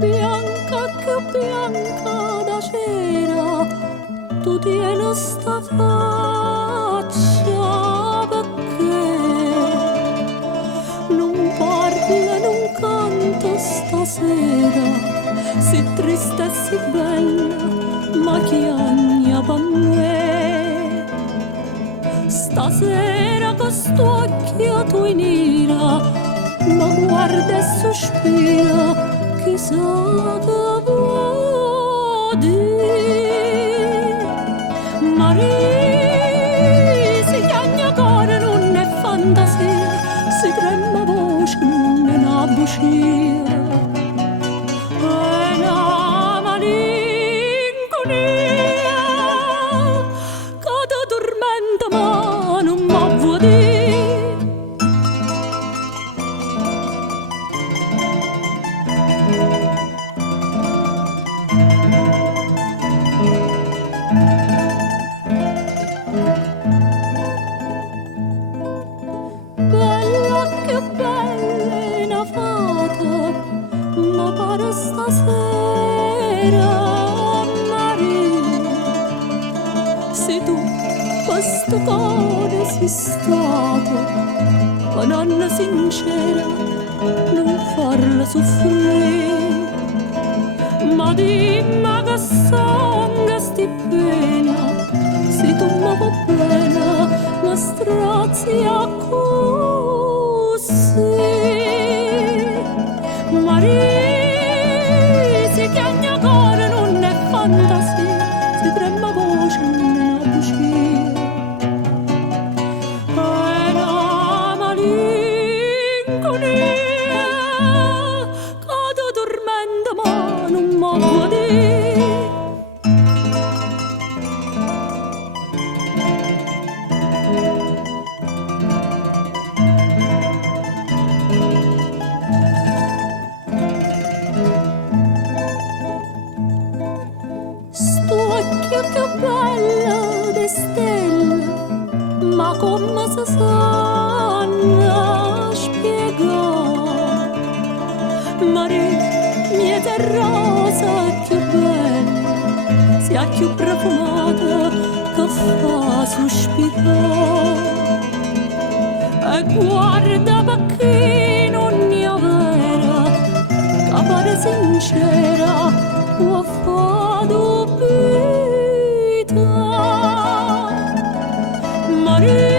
bianca da cera, tu tieni sta faccia perché non parla, non canto stasera, si triste e si bella, ma chiagna per me. Stasera con sto occhiato in ira, ma guarda e sospira, chissà che vuol dire. Maria, si chiagna cuore, non è fantasia, si trema voce, non è una bugia. È una malinconia che ti tormenta, ma non mi vuol dire. Bella che bella è una fata, ma pare stasera Maria, se tu questo cuore sei stato, ma donna sincera, non farla soffrire, ma dimmi che sangue sti pena, se tu mi vuoi bene, ma strazia così. Maria, si chiagna cuore, non è fantasia, si trema voce, non è una bugia. È una malinconia che ti tormenta, ma non mi vuol dire. Sto occhio che bella di stelle, ma come si sanno spiegare? Maria, mia rosa più bella, sia più profumata che fa sospirare. E guarda perché non ne vera, che pare sincera, può fare dubitare. Maria,